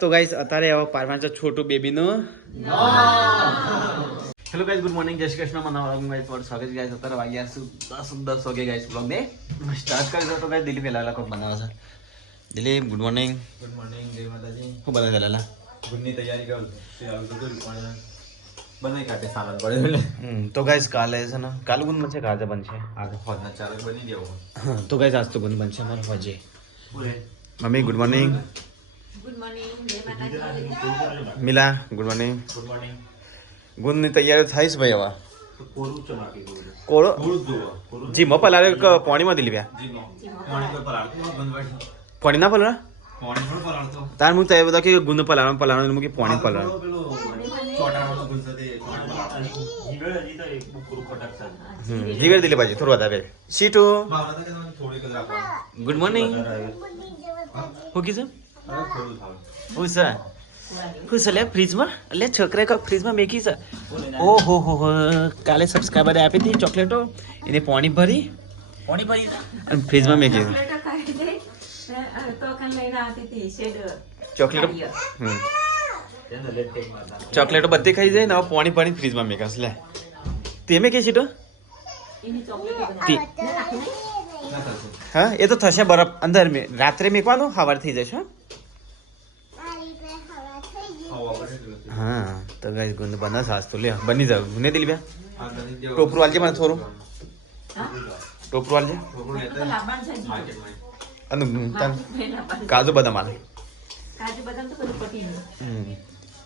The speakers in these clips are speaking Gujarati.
તો ગાઈસ અત્યારે આવો પારવાનો છોટું બેબીનો હેલો ગાઈસ ગુડ મોર્નિંગ જય શ્રી કૃષ્ણ મનાવા ગાઈસ તમારું સ્વાગત ગાઈસ અત્યારે વાગ્યા છે 10 વાગે ગાઈસ બ્લોગ ને સ્ટાર્ટ કરી દો તો ગાઈસ દિલીપ લાલા કોક બનાવે છે દિલીપ ગુડ મોર્નિંગ જય માતાજી હું બનાવે લાલા ગુડની તૈયારી કર બનાવી કાટે સામાન પડે તો ગાઈસ કાલે છે ને કાલે ગુન બનશે કાલે બનશે આજે ફોનના ચાલક બની દેવો તો ગાઈસ આજ તો ગુન બનશે અમારો ફોજે મમ્મી ગુડ મોર્નિંગ ગુડ મોર્નિંગ જય માતાજી મિલા ગુડ મોર્નિંગ ગુણની તૈયારી થાય છે ભાઈ હવે કોળો જી મ પલારે પાણીમાં દિલી પાણી ના પલરા તાર હું તય બધા કે ગુણ પલાળવાનું મૂકી પાણી પલાળવાનું જીગર દિલી બાજી થોડું વધારે સીટુ ગુડ મોર્નિંગ હું કીધું હું સર ફૂસલે ફ્રીજમાં એટલે છોકરાએ કોઈ ફ્રીજમાં મેકી છે ઓહો હો કાલે સબસ્ક્રાઈબરે આપી હતી ચોકલેટો એને પાણી ભરી અને ફ્રીજમાં મેકી ચોકલેટો ચોકલેટો બધી ખાઈ જાય ને હવે પાણી ભરીને ફ્રીજમાં મેકાશ લે તે મેકે છે તો હા એ તો થશે બરફ અંદર રાત્રે મેકવાનું સવાર થઈ જશે હા તો ગાઈસ ગુંદ બના સાસ તો લે બની જાવ ગુને દિલ બે ટોપરું આલજે મને થોડું ટોપરું આલજે અને કાજુ બદામ આલે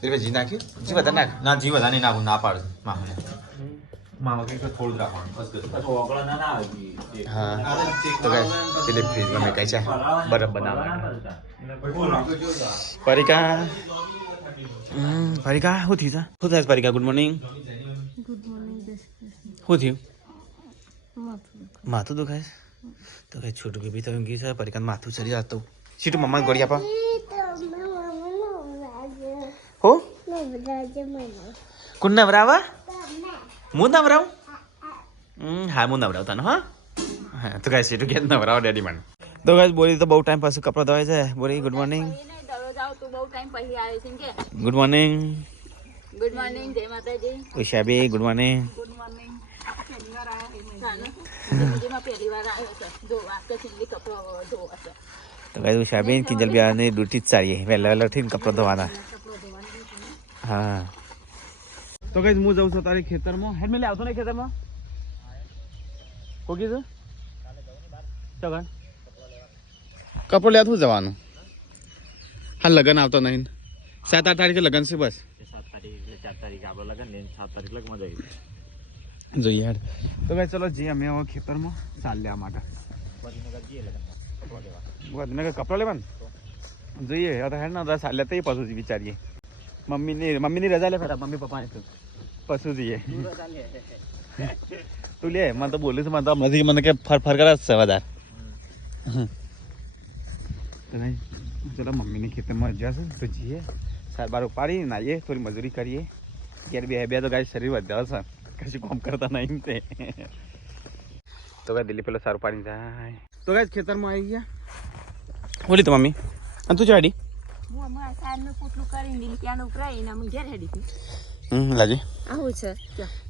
દિલ જી નાખ્યું જી બદામ નાખ ના જી બદામ નહીં નાખું ના પાડ મામા કે થોડું રાખવાનું હા તો ગાઈસ દિલ ફ્રીજમાં મેકાઈ છે બરફ બનાવવા પરિકા પરિકા શું થયું શું થાય પરિકા ગુડ મોર્નિંગ શું થયું માથું દુખાય તો કઈ છોટું કે બી તો ઊંઘી છે પરિકા માથું ચડી જતું સીટું મમ્મા ગોળી આપા હો કોણ નવરાવા હું નવરાવ હા હું નવરાવ તને હા હા તો કઈ સીટું કે નવરાવ ડેડી મને તો કઈ બોલી તો બહુ ટાઈમ પછી કપડા ધોવાય છે બોલી ગુડ મોર્નિંગ ગુડ મોર્નિંગ જય માતાજી ઉષાબી ગુડ મોર્નિંગ તો ગાઈસ ઉષાબી કિંજલ બિયાની ડ્યુટી જ ચાલીએ વહેલા વહેલા ઉઠીને કપડા ધોવાના હા તો ગાઈસ હું જાઉં છું તારી ખેતરમાં હેડ મેલે આવતો નહીં ખેતરમાં કોકી છે ચગન કપડો લેવા શું જવાનું હા લગન આવતો નહીં 7-8 તારીખે લગન છે બસ 7 તારીખે આપણે લગન ને 7 તારીખ લગમાં જોઈએ યાર તો ભાઈ ચલો જઈએ અમે હવે ખેતરમાં ચાલ લેવા માટે ગાંધીનગર કપડા લેવા ને જોઈએ હવે હેડ ના ચાલ લેતા પાછું વિચારીએ મમ્મીની રજા લે ફેટા મમ્મી પપ્પાને પાછું જઈએ તું લે મને તો બોલું છું મને તો હમણાંથી મને કે ફર કરે છે વધારે ચલો મમ્મીની ખેતરમાં જશે તો જઈએ સાર બાર ઉપાડી નાઈએ થોડી મજૂરી કરીએ ઘેર બે તો ગાય શરીર વધારે છે કશું કામ કરતા નહીં તે તો ગાય દિલ્હી પેલો સારું પાડી જાય તો ગાય ખેતરમાં આવી ગયા બોલી તો મમ્મી અને તું ચાડી લાજી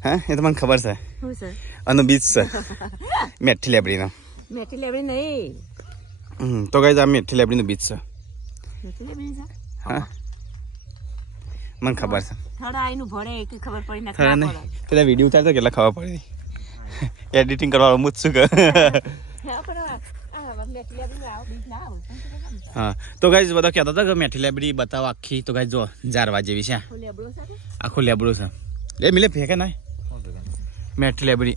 હા એ તો મને ખબર છે આનું બીજ છે મેઠી લેબડીનો તો ગાય આ મેઠી લેબડીનું બીજ છે હા મને ખબર છે પેલા વિડીયો ઉતારતો કેટલા ખબર પડી એડિટિંગ કરવાનું મુજ શું કર હા તો ગાઈઝ બધા કહેતા હતા કે મેઠી લેબડી બતાવો આખી તો ગાઈઝ જો જારવા જેવી છે આખું લેબડું છે એ મિલે ફેંકે ના મેઠી લેબડી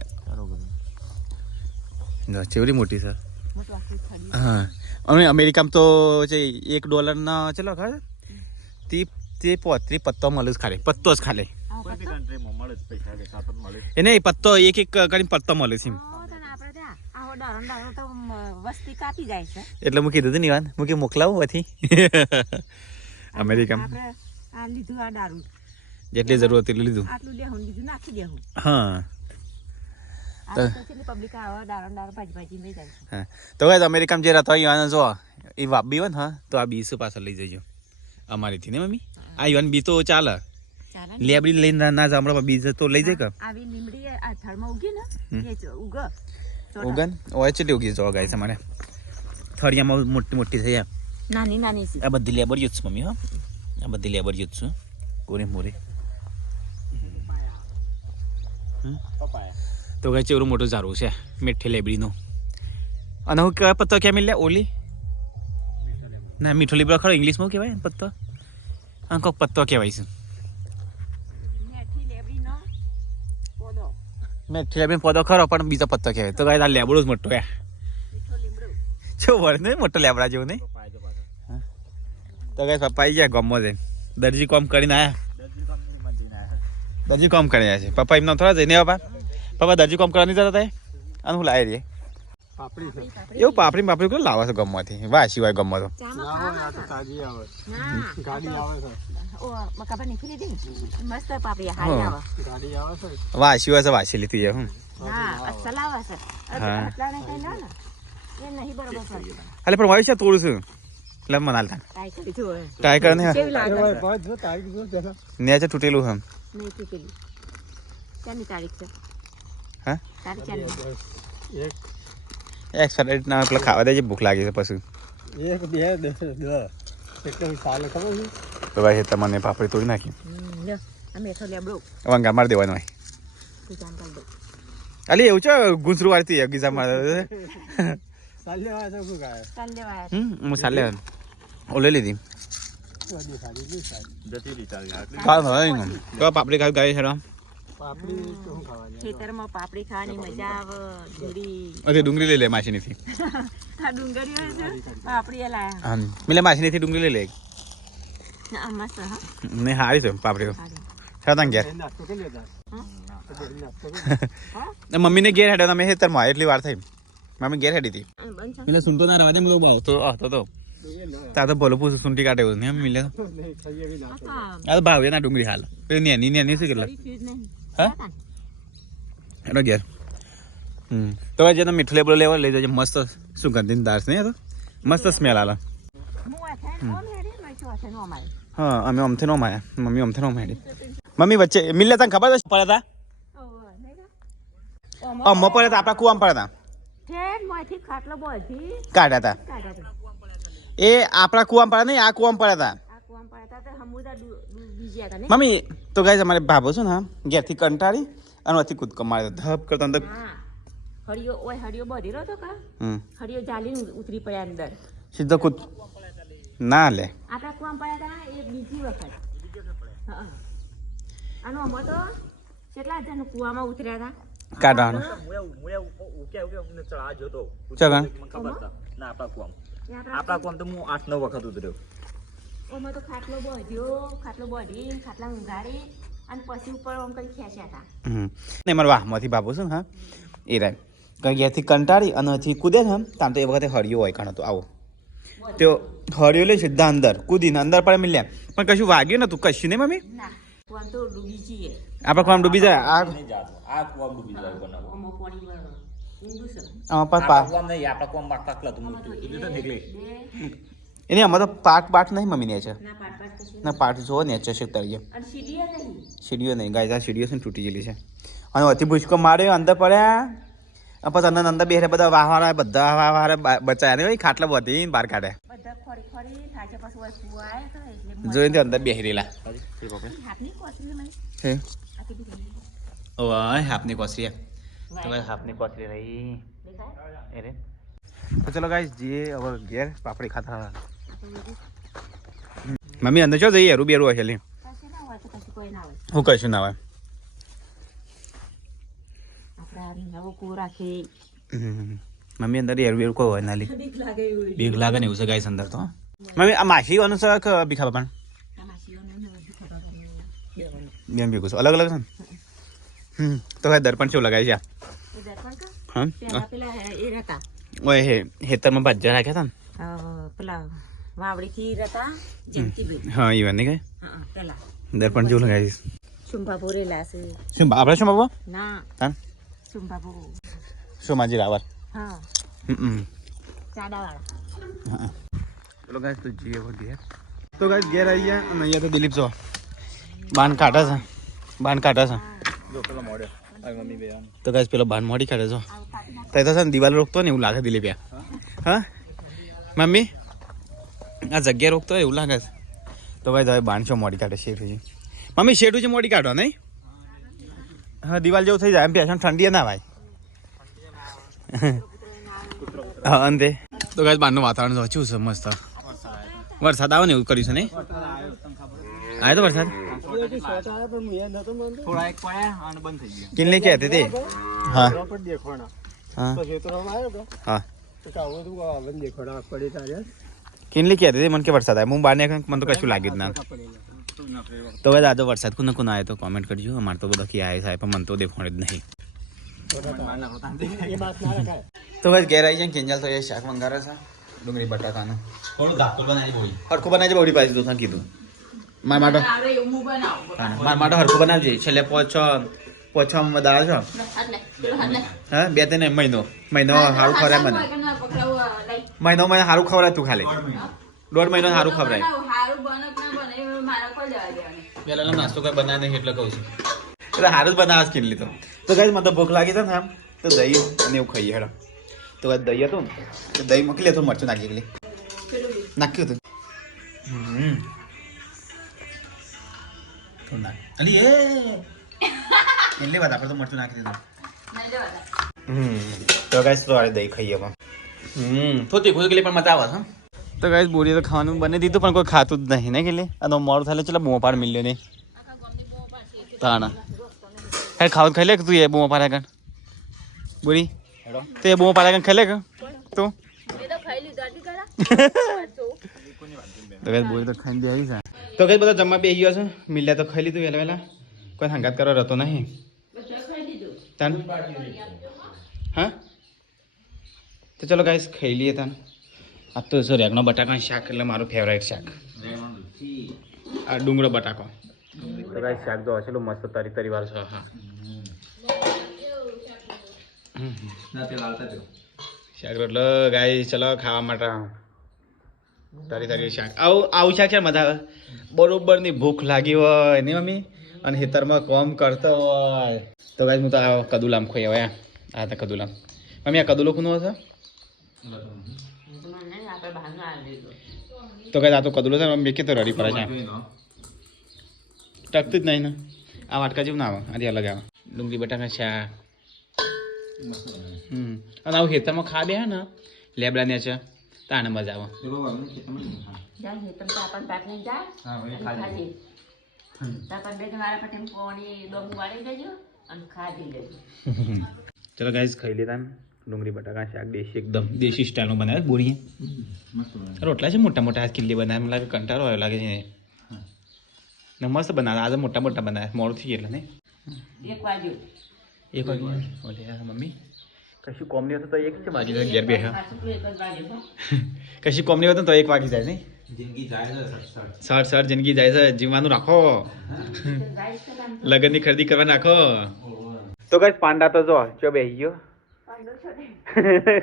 ચેવડી મોટી છે હા અને અમેરિકામાં તો $1 ચલો ખરે તે 35 પત્તો મળે જ ખાલી પત્તો જ ખાલી એ નહીં પત્તો એક કરીને પત્તો મળે છે એટલે હું કીધું હતું ને હું કે મોકલાવું પછી અમેરિકામાં જેટલી જરૂર હતી લીધું હા તો ગાઈસ અમેરિકામાં જે રહેતા હોય જો એ વાબી હોય ને હા તો આ બીસ પાછળ લઈ જજો અમારીથી ને મમ્મી આ ઈવન બી તો ચાલે લેબડી લઈને ના જામડા બીજ તો લઈ જાય કે આવી લીમડી આ થળમાં ઉગી ને એ ઉગ ઉગન ઓય ચેટલી ઉગી જો ગાય છે મને થળિયામાં મોટી મોટી થઈ નાની નાની છે આ બધી લેબર યુઝ મમ્મી હા આ બધી લેબર યુઝ છે કોરે મોરે તો ગાય ચેવડું મોટું ઝાડું છે મીઠી લેબડીનું અને હું કહેવાય પત્તો ક્યાં મિલે ઓલી ના મીઠો લીમડો ખરો ઇંગ્લિશમાં કહેવાય પત્તો આ કોક પત્તો કહેવાય છે મેઠી લેબડી પોદો ખરો પણ બીજો પત્તો કહેવાય તો ગાય આ લેબડો જ મોટો હે જો વળ નહીં મોટો લેબડા જેવું નહીં તો ગાય પપ્પા આવી ગયા ગામમાં જઈને દરજી કામ કરીને આવ્યા દરજી કામ કરીને આવ્યા છે પપ્પા એમના થોડા જઈને પપ્પા દરજી કામ કરવા નહીં જતા થાય અને હું લાવી દઈએ એવું પાપડી કોઈ લાવે છે ગમમાંથી વાહ સિવાય ગમમાં તો વાહ સિવાય છે વાસી લીધી છે હું અલે પણ વાય છે થોડું છું એટલે મને હાલતા ટ્રાય કરે ને ને છે તૂટેલું હમ હા એક્સપાયર ના પેલા ખાવા દે ભૂખ લાગી છે પછી તો ભાઈ તમને પાપડી તોડી નાખી વંગા મારી દેવાનો હોય અલી એવું છે ગુંસરું વાળતી ગીઝા મારે હું સાલે ઓલે લીધી પાપડી ખાવી ગાય છે ખેતરમાં પાપડી ખાવાની મજા આવે ડુંગળી લઈ લે માસીનીથી ડુંગળી હોય છે પાપડી એ લાયા હા મિલે માસીનીથી ડુંગળી લઈ લે મસ્ત હા ને હારી છે પાપડી સાતા ઘેર મમ્મીને ઘેર હેડ્યો અમે ખેતરમાં એટલી વાર થઈ મમ્મી ઘેર હેડી હતી એટલે સુનતો ના રવા દે તો ભાવ તો હતો તા તો ભલો પૂછું સુંટી કાઢે એવું ને મિલે આ તો ભાવ એના ડુંગળી હાલ નેની નેની છે કેટલા હા એનો ઘેર તો જે તમે મીઠું લેબડો લેવા લઈ જજો મસ્ત સુગંધિત દાળ છે ને તો મસ્ત સ્મેલ આલે હા અમે અમથી નો માયા મમ્મી અમથી નો માડી મમ્મી વચ્ચે મિલે તને ખબર છે પડ્યા હતા અમ્મા પડ્યા હતા આપણા કુવામાં પડ્યા હતા કાઢ્યા હતા એ આપણા કુવામાં પડ્યા નહીં આ કુવામાં પડ્યા હતા મમ્મી તો ગાય અમારે ભાભો છે ને ઘેરથી કંટાળી અને અથી કૂદકો મારે ધપ કરતો અંદર હરિયો બધી રહ્યો તો કા હરિયો જાલીને ઉતરી પડ્યા અંદર સીધો કૂદ ના લે આપણા કુવામાં પડ્યા હતા એ બીજી વખત આનો અમાર તો કેટલા જણ કુવામાં ઉતર્યા હતા કાઢવાનું આપણા કોમ તો હું 8-9 વખત ઉતર્યો ઓમાં તો ખાટલો બોધી ખાટલા ઊંઘાડી અને પછી ઉપર આમ કરી ખેંચ્યા હતા ને મારા વાહમાંથી બાબુ છે ને હા એ રાય કઈ ઘેરથી કંટાળી અને હજી કૂદે ને તામ તો એ વખતે હળિયો હોય કાણ તો આવો તો હળિયો લઈ સીધા અંદર કૂદીને અંદર પડે મિલ્યા પણ કશું વાગ્યું નતું કશું નહીં મમ્મી ના કોમ તો ડૂબી જઈએ આપણા કોમ ડૂબી જાય આ કોમ ડૂબી જાય કોના ઓમાં પાણી ઊંડું છે આમાં કોમ નહીં આપણા કોમ માં કાકલા તું કીધું તો નીકળી એની આમાં તો પાટ નહીં મમ્મી ને છે ના પાટ કશું ના પાટ જો ને છે શીખ તળીએ અને સીડીએ નહીં સીડીઓ નહીં ગાય સીડીઓ છે ને તૂટી ગયેલી છે અને અતિ ભૂસકો માર્યો અંદર પડ્યા પછી અંદર અંદર બેરે બધા વાહવાળા બધા વાહવાળા બચાયા નહીં ખાટલા બધી બહાર કાઢે બધા ફરી થાચે પાછું વસ્તુ આયા હતા એટલે જોઈને અંદર બેહી રહેલા હાથની કોસરી મને હે આથી બી ઓય હાપની કોસરી તો હાપની કોસરી રહી દેખાય અરે તો ચલો ગાઈસ જીએ હવે ઘેર પાપડી ખાતા મમ્મી અંદર જો જઈએ રૂ બેરું હશે લે કશું ના હોય તો કશું કોઈ ના હોય હું કશું ના હોય આપણે નવો કૂ રાખી મમ્મી અંદર એરું બેરું કોઈ હોય ના લે બીક લાગે એવું બીક લાગે ને એવું છે ગાઈસ અંદર તો મમ્મી આ માસી અનુસાર કે ભીખા બાપા બેન ભેગું છે અલગ અલગ છે ને તો ભાઈ દર્પણ શું લગાવી છે એ દર્પણ કા હા પેલા પેલા એ રહેતા ઓય હે હેતરમાં ભજ્જા રાખ્યા હતા ને પેલા વાવડી થી રહેતા જયંતિભાઈ હા ઈવન નહીં કઈ હા પેલા દર્પણ જેવું લગાવીશ શુંભાપુર રેલા છે શું આપણે શું બાબા ના હા શુંભાપુર શું માજી રાવર હા ચાડાવાળા હા ચલો ગાઈસ તો જઈએ હવે ઘેર. તો ગાઈસ ઘેર આવી ગયા અને અહીંયા તો દિલીપ જો બાન કાઢે છે. જો પેલો મોડ્યો આ મમ્મી બે તો ગાઈસ પેલો બાન મોડી કાઢે છો. તો તો છે ને દિવાલ રોકતો ને એવું લાગે દિલીપ હા મમ્મી આ જગ્યા રોકતો એવું લાગે છે. તો ગાઈસ હવે બાન છો મોડી કાઢે શેઠુજી. મમ્મી શેઠુજી મોડી કાઢો નહીં હા દિવાલ જેવું થઈ જાય એમ પેશન ઠંડી ના ભાઈ હા અંતે તો ગાઈસ બહારનું વાતાવરણ જો છે મસ્ત વરસાદ આવે ને એવું કર્યું છે નહીં આવે તો વરસાદ થોડા એક પડ્યા અને બંધ થઈ ગયા કિલ્લી કે હતી તે હા હા હા કિલ્લી કે હતી મને કે વરસાદ આવે હું બહાર ને મને તો કશું લાગ્યું જ ના તો ગાઈસ આજે વરસાદ કોને કોને આવે તો કોમેન્ટ કરજો અમારે તો બધા કે આવે સાહેબ પણ મને તો દેખાણ જ નહીં તો બસ ઘેર આવી જાય કેંજલ તો એ શાક મંગારે છે ડુંગળી બટાકાનું થોડું ધાકુલ બનાવી બોલી હરખું બનાવજે બહુ પાછી તો કીધું મારા માટે હરખું બનાવજે છેલ્લે પોછ દાળ છો હા 2-3 મહિનો સારું ખવડાય મને મહિનો મને સારું ખવડાય તું ખાલી 1.5 મહિનો સારું ખવડાય પેલા નાસ્તો કઈ બનાવે નહીં એટલે કહું છું એટલે સારું જ બનાવે સ્કીન લીધો તો કઈ મને તો ભૂખ લાગી છે ને આમ તો દહીં અને એવું ખાઈએ હેડો તો દહીં હતું ને તો દહીં મૂકી લે થોડું મરચું નાખી નાખ્યું હતું અલી એટલી વાત આપણે તો મરચું નાખી દીધું તો ગાઈસ તો આ દહીં ખાઈએ પણ તો તીખું કે પણ મજા આવે છે તો ગાઈસ બોરી તો ખાવાનું બની દીધું પણ કોઈ ખાતું જ નહીં ને કે લે અને મોડું થાય ચલો બૂમો પાડ મિલ્યો નહીં તાણા હે ખાવું ખાઈ લે તું એ બૂમો પાડે કણ બોરી તો એ બૂમો પાડે કણ ખાઈ લે કે તું તો ગાઈસ બોરી તો ખાઈને દે આવી છે તો ગાઈસ બધા જમવા બેસી ગયો છે મિલ્યા તો ખાઈ લીધું વહેલા વહેલા કોઈ હંગાત કરવા રહેતો નહીં તાન હા તો ચલો ગાઈસ ખાઈ લઈએ તાન આ તો સર રેગનો બટાકાનું શાક એટલે મારું ફેવરાઇટ શાક આ ડુંગળો બટાકો તો ગાઈસ શાક તો હશે મસ્ત તરી વાર છે હા શાક રોટલો ગાઈસ ચલો ખાવા માટે તારી શાક આવું શાક છે મજા આવે બરોબરની ભૂખ લાગી હોય ને મમ્મી અને ખેતરમાં કામ કરતો હોય તો ગાઈસ હું તો આ કદુલામ ખોઈ હવે આ તો કદુલામ મમ્મી આ કદુલો કોનો હશે તો ગાઈસ આ તો કદુલો છે મમ્મી કે તો રેડી પડે છે ટકતું જ નહીં ને આ વાટકા જેવું ના આવે આથી અલગ આવે ડુંગળી બટાકા શાક અને આવું ખેતરમાં ખા બે ને લેબડા ને છે તાને મજા આવે ચલો ગાઈસ ખાઈ લેતા ડુંગળી બટાકા શાક દેશી એકદમ દેશી સ્ટાઈલનું બનાવે બોરી રોટલા છે મોટા મોટા કિલ્લી બનાવે મને લાગે કંટાળો આવ્યો લાગે છે ને મસ્ત બનાવે આજે મોટા મોટા બનાવે મોડું થઈ એટલે નહીં 1 વાગે ઓલે મમ્મી કશું કોમ નહીં હતું તો 1 છે બાજુ ઘેર બે કશું કોમ નહીં હતું તો 1 વાગી જાય નહીં જિંદગી જાય છે જીવવાનું રાખો લગ્નની ખરીદી કરવા નાખો તો કઈ પાંડા તો જો બેસી ગયો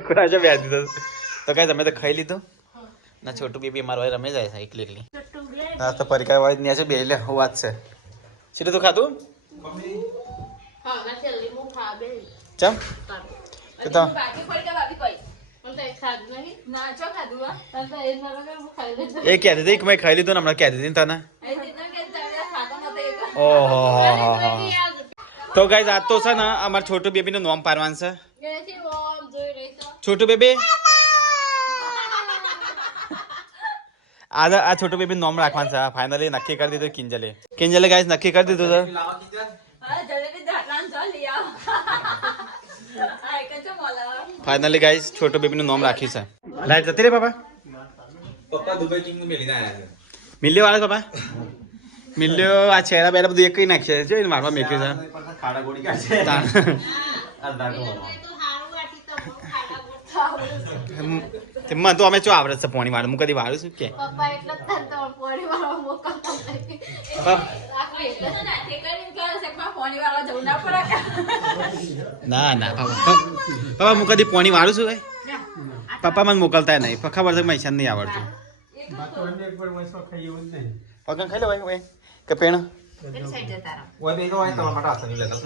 કોના જો બેસી દીધો તો કઈ તમે તો ખાઈ લીધું ના છોટું બેબી મારો રમે જાય છે એકલી ના તો પરિકાર વાળી ન્યા છે બે લે વાત છે સીધું તો ખાધું ચમ તો એ કહેતી હતી કે મેં ખાઈ લીધું ને હમણાં કહેતી હતી તને ઓહો તો ગાઈસ આજ તો છે ને અમારા છોટું બેબીનું નામ પાડવાનું છે છોટું બેબી આ છોટું બેબી નામ રાખવાનું છે ફાઇનલી નક્કી કરી દીધું કિંજલે ગાઈસ નક્કી કરી દીધું છે ફાઇનલી ગાઈસ છોટું બેબીનું નામ રાખ્યું છે લાઈટ જતી રે બાબા પપ્પા દુબઈ કિંગ નું મેલીને આયા છે મિલ્યો વાળા બાબા મિલ્યો આ છેડા બેડા બધું એક કઈ નાખશે છે ને મારવા મેક્યું છે ખાડા ગોળી કાઢશે મને તો અમે ચો આવડે છે પોણી વાળું હું કદી વાળું છું કે ના ના પપ્પા હું કદી પોણી વાળું છું પપ્પા મને મોકલતા નહીં ખબર છે મૈસાન નહીં આવડતું વગર ખાઈ લે ભાઈ કે પેણ પેલી સાઈડ જતા રહો. ઓય બે તો માટે આસની લેતા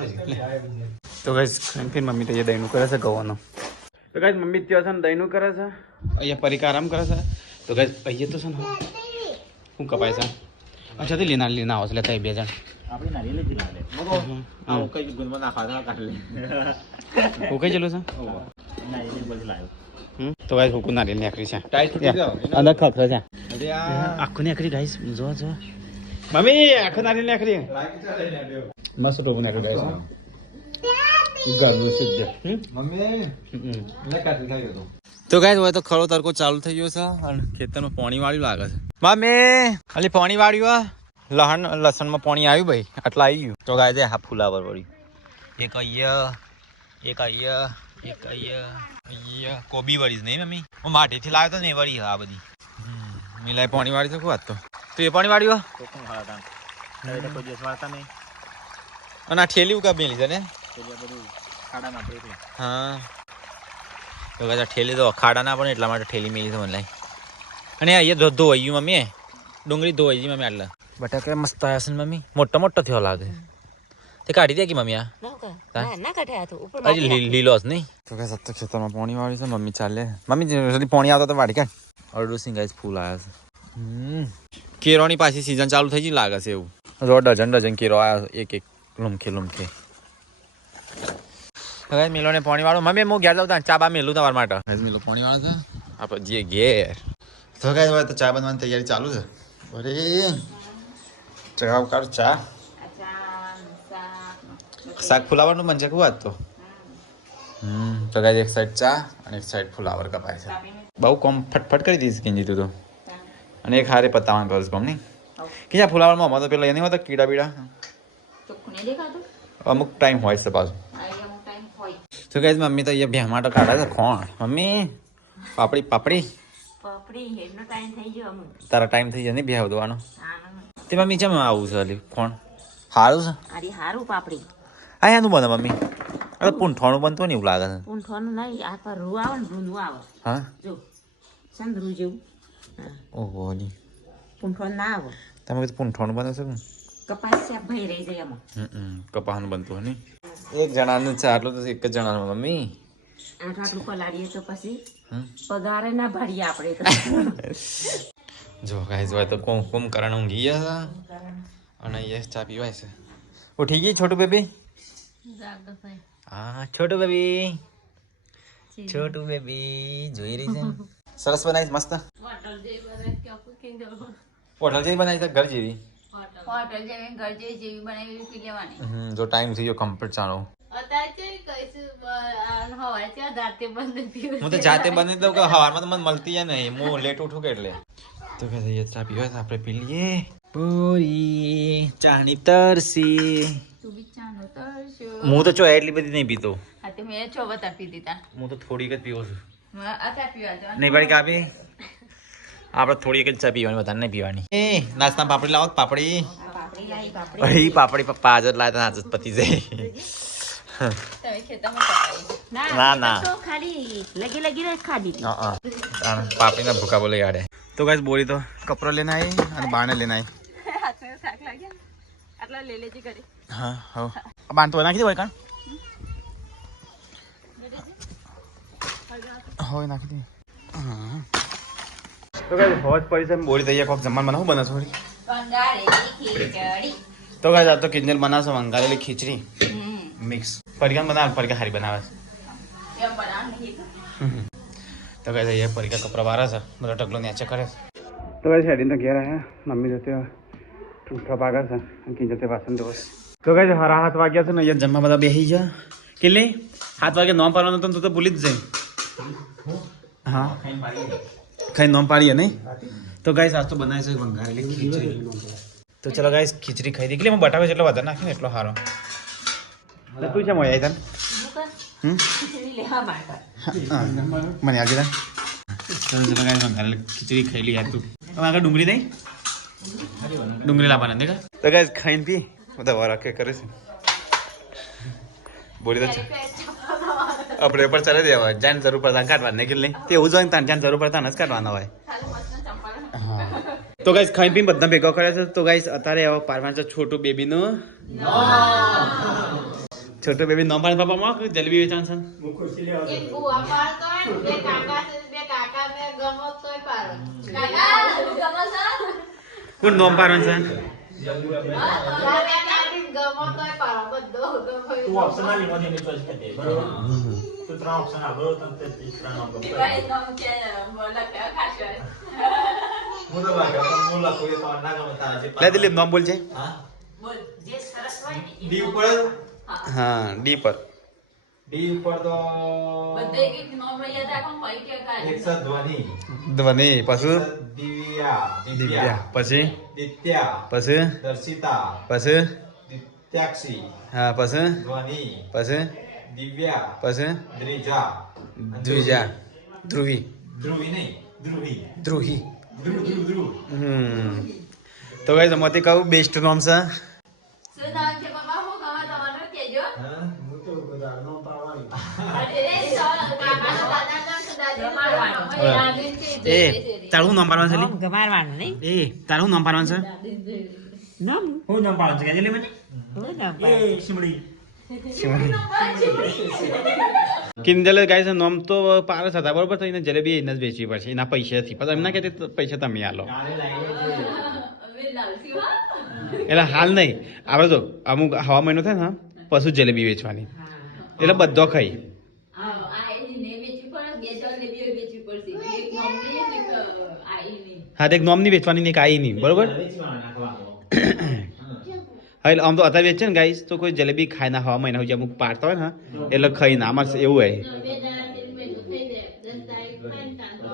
તો ગાઈસ ફિર મમ્મી તો એ દહીંનું કરે છે ગવાનો તો ગાઈસ મમ્મી ત્યાં છે ને દહીંનું કરે છે અહીંયા પરિકા આરામ કરે છે તો ગાઈસ અહીંયા તો છે ને શું કપાય છે અચ્છા તે લીના આવો છે લેતા બે જણ આપણે નારિયેલ જ લાગે મગો આવો કઈ ગુંદમાં નાખવા કાઢ લે હું કઈ ચલું છે નારિયેલ બસ લાવ્યો તો ગાઈસ હુકુ નારિયેલ ની આખરી છે ટાઈટ થઈ જાવ અંદર ખખરે છે અરે આ આખું ની આખરી ગાઈસ જો જો મમ્મી આખું નારિયેલ ની આખરી મસ્ત ટોપું નાખ્યું ગાઈસ ઘરનું સિદ્ધ મમ્મી લે કાઢી ખાઈ ગયો તો ગાઈસ હવે તો ખરો તડકો ચાલુ થઈ ગયો છે અને ખેતરમાં પાણી વાળ્યું લાગે છે મમ્મી અલી પાણી વાળ્યું લસણમાં પાણી આવ્યું ભાઈ આટલા આવી ગયું તો ગાય હા ફુલાવર વળ્યું એક અહીંયા કોબી વળી નહીં મમ્મી હું માટીથી લાવ્યો તો ને વળી આ બધી મિલાય પાણી વાળી શકું વાત તો તું એ પાણી વાળ્યું તો કોણ ખાતા હવે તો કોઈ દિવસ વાળતા નહીં અને આ ઠેલી ઉકા મેલી છે ને તો બધું ખાડા માટે એટલે હા તો ગાય ઠેલી તો ખાડા ના પડે એટલા માટે ઠેલી મેલી છે મને લાઈ અને અહીંયા ધોવાઈ ગયું મમ્મી ડુંગળી ધોવાઈ ગઈ મમ્મી આટલા બટાકા મસ્ત આવ્યા છે ને મમ્મી મોટો મોટો થયો લાગે તે કાઢી દે કે મમ્મી આ ના કાઢ્યા તો ઉપર હજી લીલો જ નહીં તો કે સત્તર ખેતરમાં પાણી વાળી છે મમ્મી ચાલે મમ્મી જલ્દી પાણી આવતો તો વાડી કાઢ અડોસી ગાઈસ ફૂલ આવ્યા છે કેરોની પાછી સીઝન ચાલુ થઈ ગઈ લાગે છે એવું રો ડઝન કેરો આવ્યા એક લુમખે હવે મિલોને પાણી વાળો મમ્મી હું ઘેર જાઉં ચા બા મેલું તમારા માટે મિલો પાણી વાળો છે આપણે જે ઘેર તો ગાઈસ હવે તો ચા બનવાની તૈયારી ચાલુ છે અરે ચા કાઢ ચા શાક ફુલાવરનું બનશે કું વાત તો તો ગાઈસ એક સાઈડ ચા અને એક સાઈડ ફુલાવર કપાય છે બહુ કોમ ફટફટ કરી દીધી કિંજી તું તો અને એક હારે પતાવવાનું કરું છું કોમ નહીં કે જ્યાં ફુલાવરમાં અમારે તો પેલા એની હોતા કીડા બીડા અમુક ટાઈમ હોય છે પાછું તો ગાઈસ મમ્મી તો અહીંયા ભેં માટે કાઢે છે ખોણ મમ્મી પાપડી તારા ટાઈમ થઈ જાય ને ભેં દોવાનો તે મમ્મી કેમ આવું છે અલી ખોણ સારું છે હારું પાપડી આ એનું બને મમ્મી અરે પૂંઠાણું બનતું ને એવું લાગે છે પૂંઠવાનું નહીં આ પર રૂ આવે ને રૂનું આવે હા જો સંદરૂ જેવું ઓહો જી પૂંઠવાનું ના આવે તમે કીધું પૂંઠાણું બને છે કપાસ છે ભાઈ રહી જાય એમાં કપાસનું બનતું હોય ને એક જણાનું છે આટલું તો એક જ જણાનું મમ્મી આટલું પલાળીએ તો પછી પગારે ના ભરીએ આપણે તો જો ગાઈસ હોય તો કોમ કરણ ઊંઘી ગયા અને યસ ચા પીવાય છે ઉઠી ગઈ છોટું બેબી હા છોટું બેબી જોઈ રહી છે સરસ બનાવી મસ્ત હોટલ જેવી બનાવી છે ઘર જેવી જો ટાઈમ થઈ ગયો કમ્પ્લીટ ચાલો હું તો જાતે બની દઉં કે સવારમાં તો મને મળતી જાય નહીં હું લેટ ઉઠું કે એટલે તો કે ચા પીવા આપણે પી લઈએ પૂરી ચાની તરસી હું તો ચો એટલી બધી નહીં પીતો હું તો થોડીક જ પીવો છું નહીં ભાઈ કાપી આપણે થોડીક જ ચા પીવાની વધારે નહીં પીવાની એ નાસ્તા પાપડી લાવો પાપડી અહીં પાપડી પપ્પા હાજર લાવતા હાજર પતી જાય ના પાપડી ના ભૂકા બોલે યાર તો ગાઈસ બોરી તો કપરો લેને આવી અને બાણે લેને આવી હા હા બાંધ તો નાખી દે ભાઈ કાન હોય નાખી દે હા તો ગાઈસ હોજ પડી છે બોરી તૈયાર કોક જમવાનું બનાવું બને થોડી તો ગાઈસ આ તો કિંજલ બનાવશે વંગારેલી ખીચડી મિક્સ પરિકા બનાવે પરિકા હારી બનાવે છે તો ગાઈસ અહીંયા પરિકા કપડા વાળા છે બધા ટકલો નેચે કરે છે તો ગાઈસ હેડીને તો ઘેર આવ્યા મમ્મી જતે ઠૂઠા પાગા છે અને કિંજલ તે વાસણ ધોસ તો ગાઈસ હારા 7 વાગ્યા છે ને અહીંયા જમવા બધા બેસી જા કેટલી 7 વાગે નોમ પાડવાનું તું તો ભૂલી જ જાય હા ખાઈ નોમ પાડીએ નહીં તો ગાઈસ આજ તો બનાવી છે વંગારેલી ખીચડી તો ચલો ગાઈસ ખીચડી ખાઈ દે એટલે હું બટાકા જેટલો વધારે નાખીને એટલો સારો તું છે મોય તને મને આજે ચલો ચલો ગાઈસ વંગારેલી ખીચડી ખાઈ લી યાર તું હવે આગળ ડુંગળી દઈ ડુંગળી લાવવાના દેખા તો ગાઈસ ખાઈને પી બધા વાર કે કરે છે બોલી તો આપણે પર ચાલે દેવા જાન જરૂર પડતા કાઢવા ને કે નહીં તે એવું જોઈએ તાન જાન જરૂર પડતા ન જ કાઢવાના હોય હા તો ગાઈસ ખાઈ પીને બધા ભેગા કર્યા છે તો ગાઈસ અત્યારે હવે પારવાનું છે છોટું બેબીનું છોટું બેબી નામ પાડે પાપામાં જલેબી વેચાણ છે એક બુઆ પાડતો હોય ને, બે કાકા છે, બે કાકાને ગમો તોય પાડે. કાકા ગમો છે? કોણ નામ પાડવાનું છે કાકાને ગમો તોય પાડો, બધો ગમો. તું ઓપ્શન આલી મને એની ચોઈસ કરી દે બરોબર તું 3 ઓપ્શન આ બરોબર તને 3 નામ ગમે હું તો લાગે હું લખું એ તો ના ગમે તારા જે લે દિલીપ નામ બોલ છે હા બોલ, જે સરસ હોય ને એ ડી ઉપર હા ડી પર ડી ઉપર તો બધે એક નામ યાદ રાખો, પૈ કે કાઢી. એક ધ્વનિ ધ્વનિ પછી દિવ્યા દિવ્યા પછી દિત્યા પછી દર્શિતા પછી દિત્યાક્ષી હા પછી ધ્વનિ પછી દિવ્યા પછી દ્રિજા દ્વિજા ધ્રુવી ધ્રુવી નહીં ધ્રુવી ધ્રુવી ધ્રુવ તો ગાઈસ અમારથી કહું બેસ્ટ નામ છે શું નામ છે બાબા? હું ગમે તમારું કહેજો. હા હું તો ગોદાનો પાવાની અરે ચાલ, કાકાનો દાદા નામ છે, દાદીનું નામ. હા. દાદી છે, એ જે, જે. તારું નામ પાડવાનું છે લી? ગમારવાનું નહીં એ તારું નામ પાડવાનું છે નામ હું નામ પાડું છે કે મને હું નામ એ શિમડી કિંજલ ગાઈસ નામ તો પારસ હતા બરોબર તો એને જલેબી એને જ વેચવી પડશે એના પૈસાથી પછી એમના કે પૈસા તમે આલો કાલે લાગે અમે લાલસી હો. એટલે હાલ નહીં આપણે જો અમુક હવા મહિનો થાય ને પશુ જલેબી વેચવાની એટલે બધો ખાઈ આ આઈને વેચવી પડે, બે જલેબીઓ વેચવી પડશે. એક મમ્મી ને એક આઈની. હા તો એક નોમની વેચવાની ને એક આઈ નહીં બરોબર વેચવાના નાખવાનો હા એટલે આમ તો અત્યારે વેચે ને ગાઈસ તો કોઈ જલેબી ખાઈ ના હવા મહિના હોય અમુક પાડતા હોય ને એટલે ખાઈ ના અમારે એવું હોય બે દાડા તેલ ભેગું થઈ જાય. 10 તારીખ થાય ને ત્યાં તો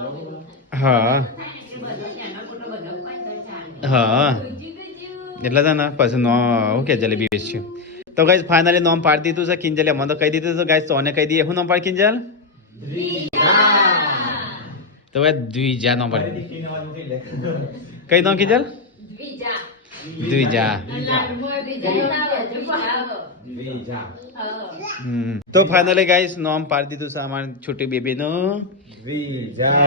હા થાય ને એટલે બધો ત્યાંનો ખોટો બધો ઉપાય તો ચાલે. હા ગુજી ગુજી. એટલે છે ને પછી નો હું કે જલેબી વેચ્યું તો ગાઈસ ફાઇનલી નામ પાડી દીધું છે કિંજલે મને તો કહી દીધું છે ગાઈસ તો આને કહી દઈએ શું નામ પાડ કિંજલ તો ગાઈસ દ્વિજા નામ પાડી કઈ નામ કિંજલ દ્વિજા. દ્વિજા લાડુમાં દ્વિજા લાવે, દ્વિજા. દ્વિજા હા. તો ફાઇનલી ગાઈસ નામ પાડી દીધું છે અમારી છોટી બેબી નું દ્વિજા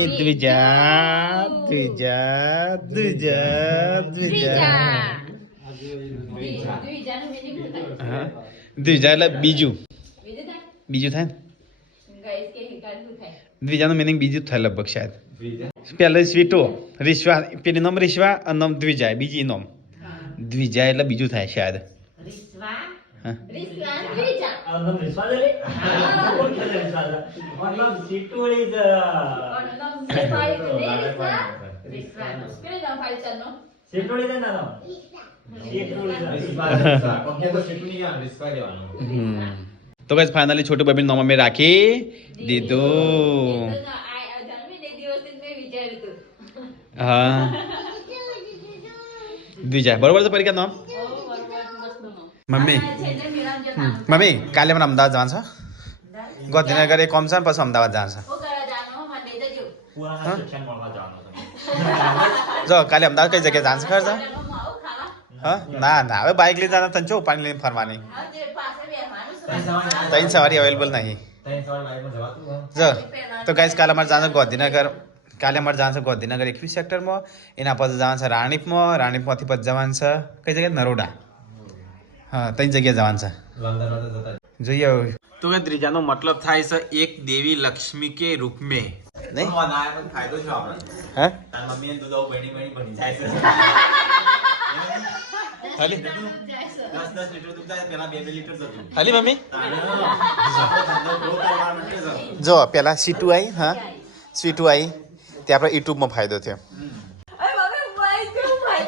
એ દ્વિજા દ્વિજા દ્વિજા દ્વિજા દ્વિજાનું meaning શું થાય? હા દ્વિજા એટલે બીજું બીજું થાય? બીજું થાય ને Guys, કે હિકાળ શું થાય? દ્વિજાનું મિનિંગ બીજું જ થાય લગભગ શાયદ દ્વિજા પહેલા સ્વીટો રીશ્વા પેલી નામ રીશ્વા અને નામ દ્વિજા બીજી નામ દ્વિજા એટલે બીજું થાય શાયદ રીસવા? હા રીસવા, દ્વિજા. આનંદ વિશ્વાસલે કોણ છે વિશ્વાસલે મતલબ સીટોળી જ કોનું નામ સફારી તો નહીં રીસવા? રીસવાનું. કેવું નામ ફાઈ ચાલનું? સીટોળી જ ના સીટોળી જ વિશ્વાસ કોકે તો સીટોળી યા વિશ્વાસ લેવાનો તો ગાઈસ ફાઇનલી છોટું બેબી નામ અમે રાખી દીધું એ તો આ જન્મીને દિવસે જ મેં વિચાર્યું હતું. હા દ્વિજા બરોબર છે પરીક્ષા નામ ઓ, બરોબર, મસ્તનું નામ. મમ્મી આ છે ને મિલાન જતા. મમ્મી કાલે મને અમદાવાદ જવાનું છે ગોધીનગર એક કોમ છે ને પછી અમદાવાદ જવાનું છે હું કરવા જાણો, મને લઈ જજો. પુરાના શિક્ષણ મળવા જવાનો તમે જો કાલે અમદાવાદ કઈ જગ્યાએ જવાનું છે ખબર છે હોટલમાં આવું ખાવા? હા ના ના હવે બાઇક લઈને જવાનું તને ચો પાણી લઈને ફરવાની હા, જે પાસે બેસવાનું છે. ત્રણ સવારી અવેલેબલ નહીં તઈ સવારે બાઈકમાં જવાતું હોય જો તો ગાઈસ કાલે અમારે જવાનું છે ગાંધીનગર કાલે અમારે જવાનું છે ગાંધીનગર 21 સેક્ટરમાં એના પછી જવાનું છે રાણીપમાંથી પછી જવાનું છે કઈ જગ્યાએ નરોડા હા ત્રણ જગ્યાએ જવાનું છે લંડન તો જતા જોઈએ હવે તો કે ત્રીજાનો મતલબ થાય છે એક દેવી લક્ષ્મી કે રૂપ में નહીં બનાય ફાયદો છે આપણે હે તાર મમ્મી ને દૂધ બની બની જાય છે ખાલી 10 લીટર દૂધ થાય પેલા 2 લીટર જતું ખાલી મમ્મી તારે ગ્રો કરવાનું છે જો પેલા સીટુ આવી હા સ્વીટુ આવી તે આપણે યુટ્યુબમાં ફાયદો થયો અરે બાબા, હું આવી ગયું, ભાઈ.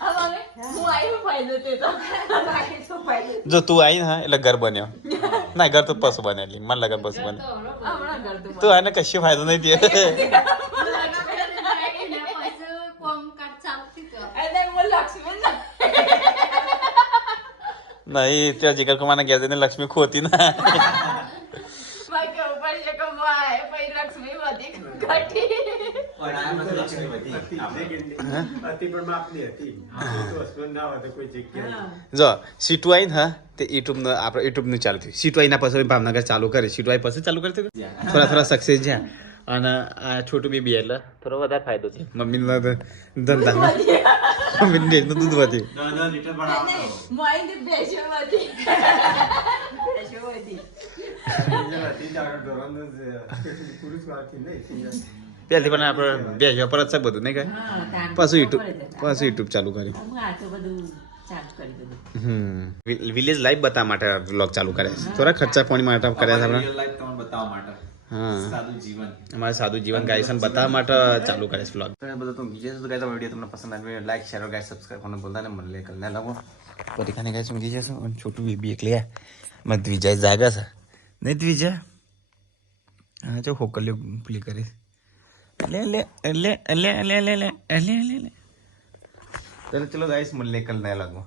હા, બાબા, હું આવી ફાયદો તે તો. બાકી શું ફાયદો? જો તું આવી ને હા એટલે ઘર બન્યો ના ઘર તો પશુ બનેલી મને લગન પશુ બને હમણાં કરતું. તો આને કશો ફાયદો નહીં થયો અને હું લક્ષ્મી ના. નહીં ત્યાં જીગર કુમારના ઘેર જઈને લક્ષ્મી ખોતી ના ભાઈ કેવું પડશે કે હું આય, પછી લક્ષ્મી વધી ઘટી. और आया मतलब लक्ष्मी वती અતિ પણ માપની હતી તો હસબન્ડ ના હોય તો કોઈ જગ્યા જો સીટુ આવી ને હા તે યુટ્યુબનું આપણે યુટ્યુબનું ચાલુ થયું સીટુ આવીના પછી ભાવનગર ચાલુ કરી સીટુ આવી પછી ચાલુ કરી થોડા થોડા સક્સેસ છે અને આ છોટું બેબી એટલે થોડો વધારે ફાયદો છે મમ્મીનો ધંધામાં મમ્મીને ડેટનું દૂધ વધ્યું 10 लीटर बनाओ મોઈની બેસો હતી પુરુષ વાળથી નહીં પહેલી પણ આપણે ભેજવા પર જ છે બધું નહીં કાંઈ હા, તાન પાછું ખબર યુટ્યુબ છે. પાછું યુટ્યુબ ચાલુ કર્યું હમણાં આ તો બધું ચાલુ કરી બધું. વિલેજ લાઈફ બતાવવા માટે વ્લોગ ચાલુ કરે છે થોડા ખર્ચા પાણી માટે કર્યા છે આપણે रियल लाइफ તમને બતાવવા માટે હા સાદું જીવન અમારે સાદું જીવન ગાઈસ અને બતાવવા માટે ચાલુ કરે છે વ્લોગ તો બધું તો બીજે તો ગાઈસ વિડીયો તમને પસંદ આવે લાઈક શેર ગાઈસ સબસ્ક્રાઇબ કરવાનું ભૂલતા નહીં મને કલ ના લાવો પરીખાને ગાઈસ ઊંઘી જશે અને છોટું બેબી એકલી મત દ્વિજા જાગા છે નહીં દ્વિજા હા જો હોકલ્યો પેલી કરી લે લે લે લે લે લે લે લે લે લે ચલો ગાઈસ મને કલ ના લાગો